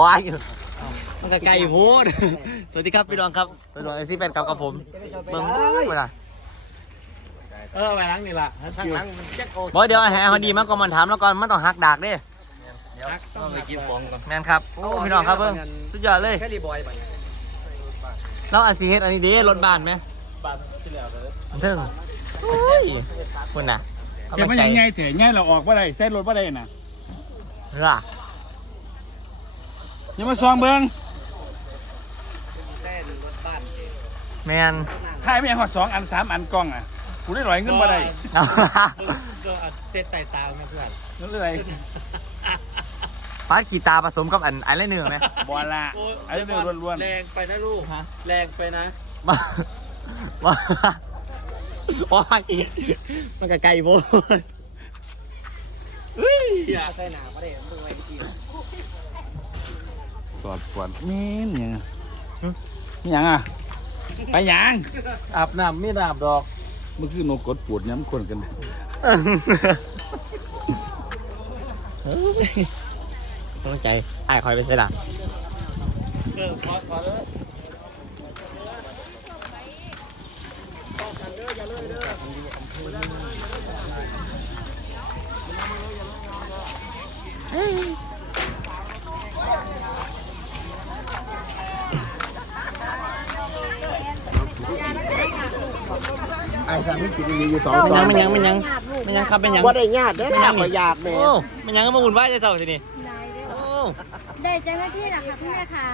ว้ายมันก็ไกลโพูดสวัสดีครับพี่น้องครับสวัสดีไอซีแฟนครับกับผมเบิ่งเวลาเออไปล้างนี่ละข้างหลังมันแจ็คโอบอกเดี๋ยวให้เขาดีมากก่อนมันถามแล้วก่อนมันต้องหักดากเด้ต้องไปกินฟองก่อนแมนครับโอ้พี่น้องครับเบิ่งสุดยอดเลยแค่รีบอยไปเราอันสีเฮ็ดอันนี้เด้รถบ้านไหมบ้านที่แล้วเลยอันเทิงโอ้ยคุณน่ะเดี๋ยวมันยังไงเถอะง่ายเราออกว่าไรใช้รถว่าไรน่ะล่ะ อย่ามาซองเบิ้งแมนถ่ายไม่ยังหอดสองอันสามอันกล้องอะกูได้ร้อยเงินว่าไรเอาก็เซตไต่ตาไหมเพื่อนนั่นเลยปาดขีตาผสมกับอันไอไลเนอร์ไหมบอลละไอ้เรื่องล้วนแรงไปนะลูกฮะแรงไปนะมามาว้ายมันก็ไกลโพดอย่าใส่หนาประเดี๋ยวมึงไว้กินๆป วดปวดมีนยังมียังอะ ไปยังอาบน้ำไม่อาบดอก เมื่อคืนนกกดปวดย้ำคนกันต้องใจไอ้ายคอยไปใส่ละเออขอขอ เลยไอ้ทางนี้กินมีอยู่สองไม่ตอยังนไม่ยังไม่ยังไม่ยังครับไม่ยังว่าได้ญาติได้ไม่ยังก็อยากแม่โอ้ไม่ยังก็มาวุ่นวายเลยเจ้าทีนี่โอ้ได้เจ้าหน้าที่นะคะพี่แม่คะ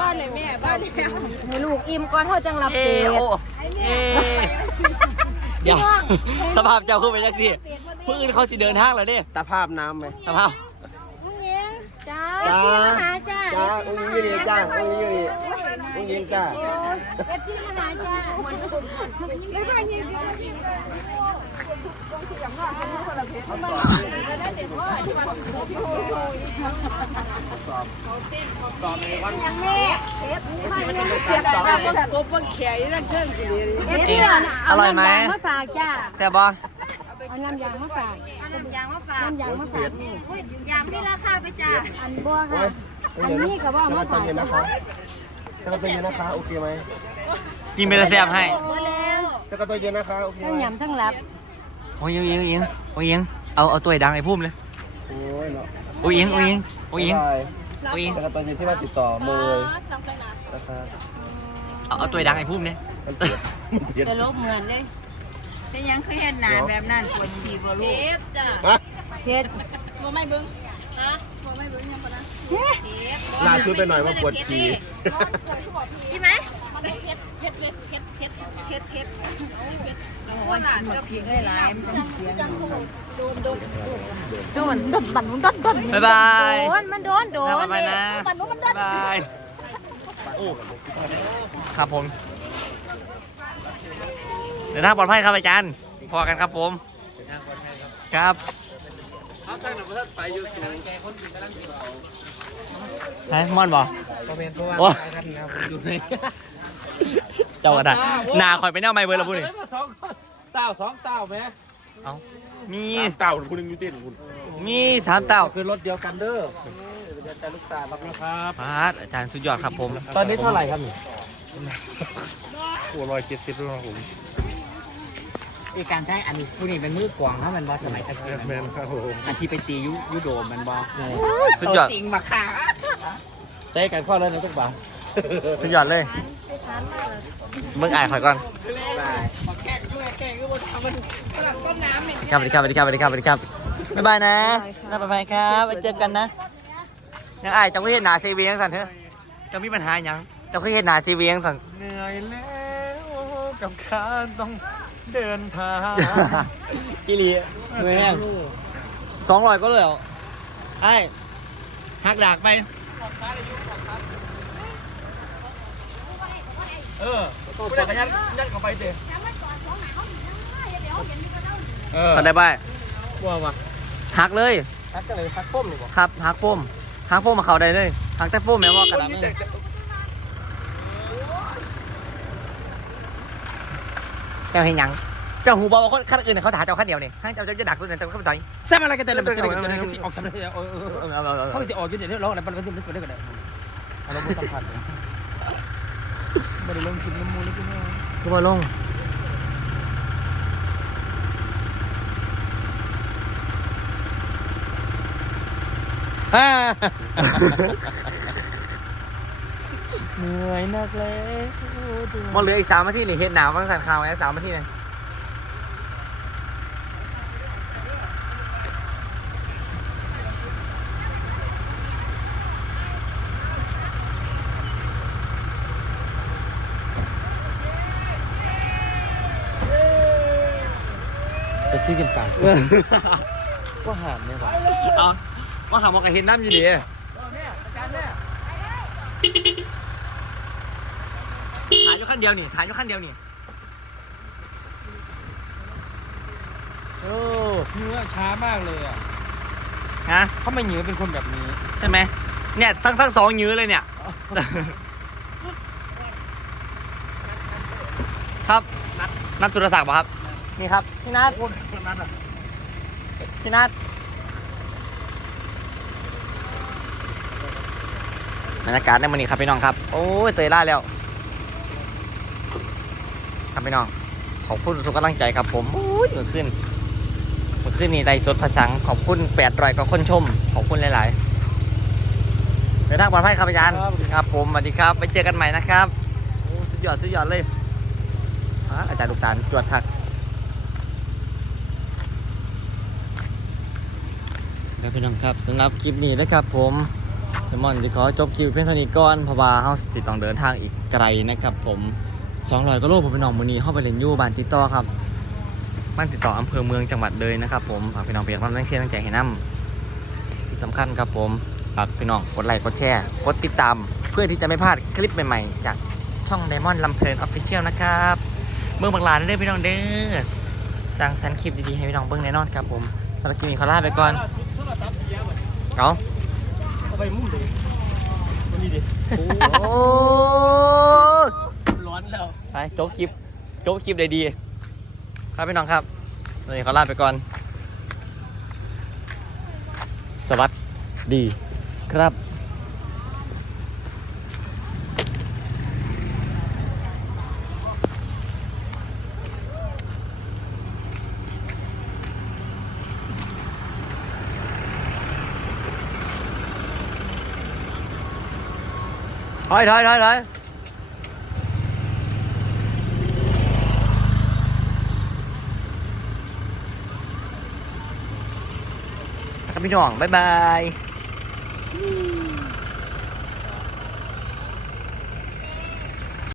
บ้านเลยแม่บ้านแล้วให้ลูกอิ่มก่อนเท่าจังรับเอเศษโอ้เอเดี๋ยวสภาพเจ้าคือเป็นยังสิเพื่อนเขาสิเดินทางแล้วเด้ตาภาพน้ำไหมสภาพลุงเย็นจ้า จ้าเอฟซีมาหาจ้าจ้าอุ้งยิงอยู่นี่จ้าอุ้งยิงอยู่นี่อุ้งยิงจ้าเอฟซีมาหาจ้าไม่ผ่านยิงเอฟซีเอาน้ำยางมาฝากจ้าแซ่บบอเอาน้ำยางมาฝากน้ำยางมาฝากน้ำยางมาฝากอุ้ยยางมีราคาไปจ้าอันบัวค่ะ อันนี้ก็ว่าจะมามาตอฝานกเย็นนะจ้า คะจะมาตอนเย็นนะคะโอเคไหมกินเป็นแซ่บให้โอ้แล้วจะมาตอนเย็นนะคะโอเคทั้งไหมยำทั้งรับโอ้ยยิงยิงยิงโอ้ยยิงเอาเอาตัวดังไอ้พุ่มเลยโอ้ยเนาะโอ้ยยิงโอ้ยยิงโอ้ยยิงบ๊ายบายโอ้ยยิงจะมาตอนเย็นที่ว่าติดต่อเมยนะคะเอาเอาตัวดังไอ้พุ่มเนี่ยมันเปลี่ยนมันเปลี่ยนจะลบเหมือนเลยเป็นยังเคยเห็นหนาแบบนั้นคนทีบ่ลูกจ้าฮะเฮ็ดบ่ไม่เบิ่งฮะบ่ไม่เบิ่งยังปะนะเฮ็ด ลาชุดไปหน่อยว่าปวดขี่ใช่ไหมเฮ็ดเฮ็ดเลยเฮ็ดเฮ็ดเฮ็ดเฮ็ดโอ้หลานก็ผิดได้หลายมันต้องเสียงโดนโดนบันมันโดนโดนบ๊ายบายโดนมันโดนโดนบ๊ายบายนะบันมันโดนบ๊ายบายโอ้ครับผมเดินทางปลอดภัยครับอาจารย์พอกันครับผมครับ ไปอยู่สูงแกคนกินกำลังกินเขาไหนมอนบ่ก็เป็นเพราะว่าโอ้ท่านครับอยู่ในเจ้ากันได้หนาคอยไปแนวไม่เบอร์ละพูดนี่สองเต้าสองเต้าไหมเอามีเต่าคุณยูเต้นคุณมีสามเต่าคือรถเดียวกันเด้อเดี๋ยวแต่ลูกตาบักนะครับพาดอาจารย์สุดยอดครับผม ตอนนี้เท่าไหร่ครับนี่หัวร้อยเจ็ดสิบแล้วผม อีกการใช้อันนี้ผู้นี้เป็นมือกวางเนาะมันบอสมัยตะกี้แมนครับผมอันที่ไปตียุยุโดมมันบอสุดยอดจริงมาค่ะเตะกันข้อแล้วนะทุกบ่าวสุดยอดเลยเบิ่งอ่ายข่อยก่อนครับสวัสดีครับสวัสดีครับสวัสดีครับสวัสดีครับบ๊ายบายนะน่าไปไปครับไว้เจอกันนะยังอ่ายเจ้าก็เห็นหนาซีวียังสั่นเถอะเจ้ามีปัญหาหยังเจ้าก็เห็นหนาซีวียังสั่นเหนื่อยแล้วกับการต้อง เดินทางกิลีเหนื่อยแห้งสองร้อยก็เลยเหรอไอ้หักดากไป เออผู้ใดขยันยันเข้าไปเด้เออตอนได้บ้ายกลัวว่ะหักเลยฮักกันเลยฮักป้มนี่บ่ครับหักโฟมหักโฟมมาเขาได้เลยหักแต่โฟมแม้ว่ากระดาษไม่ เจ้าเห็นยัง เจ้าหูบอกว่าคนขั้นอื่นเขาถาเจ้าขั้นเดียวเนี่ยให้เจ้าจะดักตัวไหนเจ้าก็ไม่ได้ใช่มาอะไรกันแต่ละมันจะออกกันเลยออกกันเลยเออเออเออเอาเอาเอาเขาจะออกอยู่เดี๋ยวเราอะไรมันมันมันมันมันอารมณ์บ่สัมผัสเลยไม่ได้ลงคลิปน้ำมูลเลยพี่น้องคือว่าลงฮ่า เหนื่อยนักแล้วมันเหลืออีกสามนาทีนี่เฮ็ดหนาวมันสั่นข่าวไว้สามนาทีเลยไปซื้อกินปังก็หามไม่ไหวเอาว่าหามันกับเฮ็ดน้ำอยู่ดี ถ่ายอยู่ขั้นเดียวนี่ถ่ายอยู่ขั้นเดียวนี่โอ้เนื้อช้ามากเลยอะฮะเขาไม่เหนือเป็นคนแบบนี้ ใช่ไหมเนี่ยทั้งทั้งสองยื้อเลยเนี่ย ครับนัดสุรศักดิ์ป่ะครับ นี่ครับพี่นัทพี่นัทบรรยากาศในมันนี้ครับพี่น้องครับ โอ้ยเตยล่าแล้ว ครับพี่น้องขอบคุณทุกกำลังใจครับผมโอ้ยมื่อคืนมื่อคืนนี่ได้สดภาษาขอบคุณแปดรอยกับคนชม ขอบคุณหลายๆเดินทางปลอดภัยครับอาจารย์ครับผมสวัสดีครับไปเจอกันใหม่นะครับสุดยอดสุดยอดเลยอะอาจารย์ลูกตาลตรวจทักครับพี่น้องครับสำหรับคลิปนี้นะครับผมเดมอนจะขอจบคลิปเพียงเท่านี้ก่อนเพราะว่าเฮาสิต้องเดินทางอีกไกลนะครับผม 200กิโลผมพี่น้องมื้อนี้เฮาไปเล่นอยู่บ้านติดต่อครับบ้านติดต่ออำเภอเมืองจังหวัดเลยนะครับผมฝากพี่น้องเป็นกำลังเชียร์กำลังใจให้นํที่สำคัญครับผมฝากพี่น้องกดไลค์กดแชร์กดติดตาม เพื่อที่จะไม่พลาดคลิปใหม่ๆ จากช่อง Diamond ลำเพลินออฟฟิเชียลนะครับเมืองบางลานได้อพี่น้องเด้อสร้างสรรค์คลิปดีๆให้พี่น้องเบิ่งแน่นอนครับผมสำหรับคลิปนี้ขอลาไปก่อนเอาเอาไปมุ่งเลยวันนี้ดิโอ้ จ๊กคลิปโจ๊กคลิปได้ดี ครับพี่น้องครับวันนี้ขอลาไปก่อน สวัสดีครับถอยถอยถอยถอยครับ พี่น้อง บ๊ายบาย